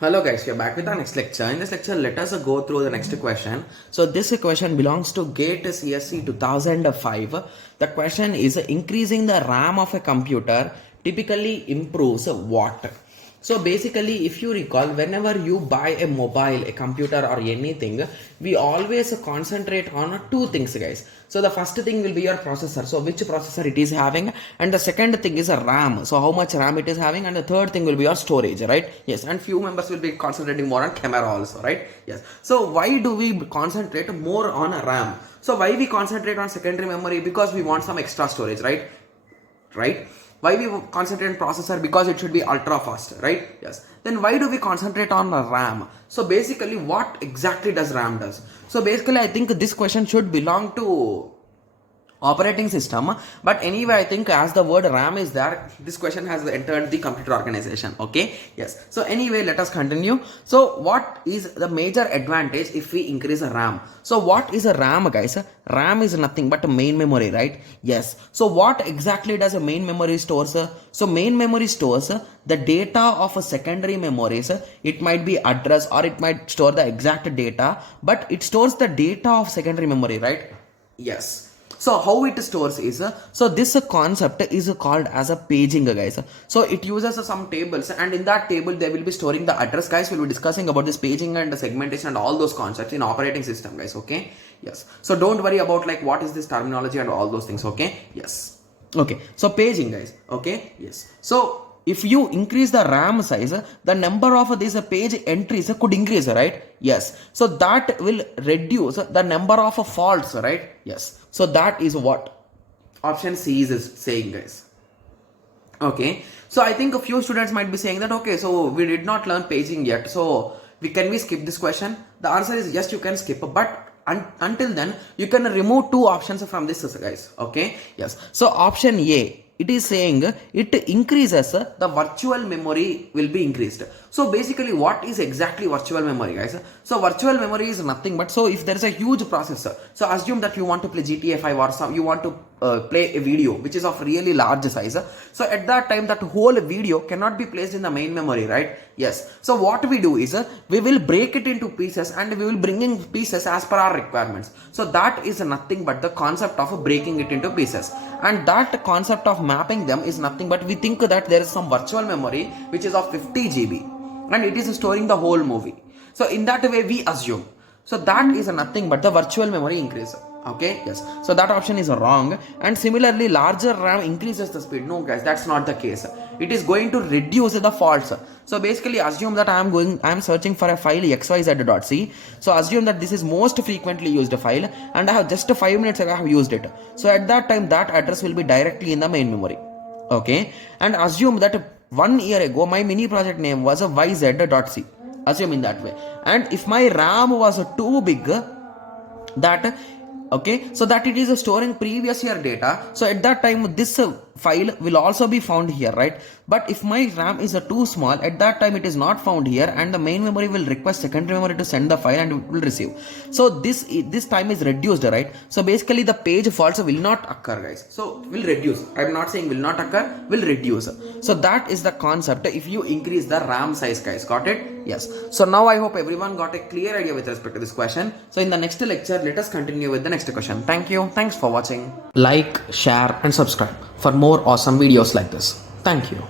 Hello guys, we are back with our next lecture. In this lecture, let us go through the next question. So this question belongs to GATE CSE 2005. The question is increasing the RAM of a computer typically improves what? So basically, if you recall, whenever you buy a mobile, a computer or anything, we always concentrate on two things, guys. So the first thing will be your processor. So which processor it is having, and the second thing is a RAM. So how much RAM it is having, and the third thing will be your storage, right? Yes, and few members will be concentrating more on camera also, right? Yes. So why do we concentrate more on RAM? So why we concentrate on secondary memory? Because we want some extra storage, right? Why we concentrate on processor? Because it should be ultra fast, right? Yes. Then why do we concentrate on RAM? So basically, what exactly does RAM does? So basically, I think this question should belong to operating system, but anyway, I think as the word RAM is there, this question has entered the computer organization. Okay, yes. So anyway, let us continue. So what is the major advantage if we increase the RAM? So what is a RAM, guys? RAM is nothing but a main memory, right? Yes. So what exactly does a main memory stores? So main memory stores the data of a secondary memories. It might be address or it might store the exact data, but it stores the data of secondary memory, right? Yes. So how it stores is, so this concept is called as a paging, guys. So it uses some tables, and in that table they will be storing the address. Guys, we'll be discussing about this paging and the segmentation and all those concepts in operating system, guys. Okay, yes. So don't worry about like what is this terminology and all those things. Okay, yes. Okay, so paging, guys. Okay, yes. So if you increase the RAM size, the number of these page entries could increase, right? Yes. So that will reduce the number of faults, right? Yes. So that is what option C is saying, guys. Okay. So I think a few students might be saying that, okay, so we did not learn paging yet. So can we skip this question? The answer is yes, you can skip, but until then, you can remove two options from this, guys. Okay. Yes. So option A, it is saying it increases the virtual memory will be increased. So basically, what is exactly virtual memory, guys? So virtual memory is nothing but, so if there is a huge processor, so assume that you want to play GTA 5 or some, you want to play a video which is of really large size. So at that time, that whole video cannot be placed in the main memory, right? Yes. So what we do is we will break it into pieces and we will bring in pieces as per our requirements. So that is nothing but the concept of breaking it into pieces, and that concept of mapping them is nothing but we think that there is some virtual memory which is of 50 GB and it is storing the whole movie. So in that way we assume. So that is nothing but the virtual memory increase. Okay, yes. So that option is wrong. And similarly, larger RAM increases the speed. No, guys, that's not the case. It is going to reduce the faults. So basically, assume that I am searching for a file xyz.c. So assume that this is most frequently used file, and I have just 5 minutes ago I have used it. So at that time, that address will be directly in the main memory. Okay, and assume that 1 year ago my mini project name was a yz.c. Assume in that way. And if my RAM was too big, that okay, so that it is storing previous year data, so at that time this file will also be found here, right? But if my RAM is too small, at that time it is not found here, and the main memory will request secondary memory to send the file and it will receive. So this time is reduced, right? So basically the page faults will not occur, guys. So will reduce. I'm not saying will not occur, will reduce. So that is the concept if you increase the RAM size, guys. Got it? Yes. So now I hope everyone got a clear idea with respect to this question. So in the next lecture, let us continue with the next question. Thank you. Thanks for watching. Like, share and subscribe for more awesome videos like this. Thank you.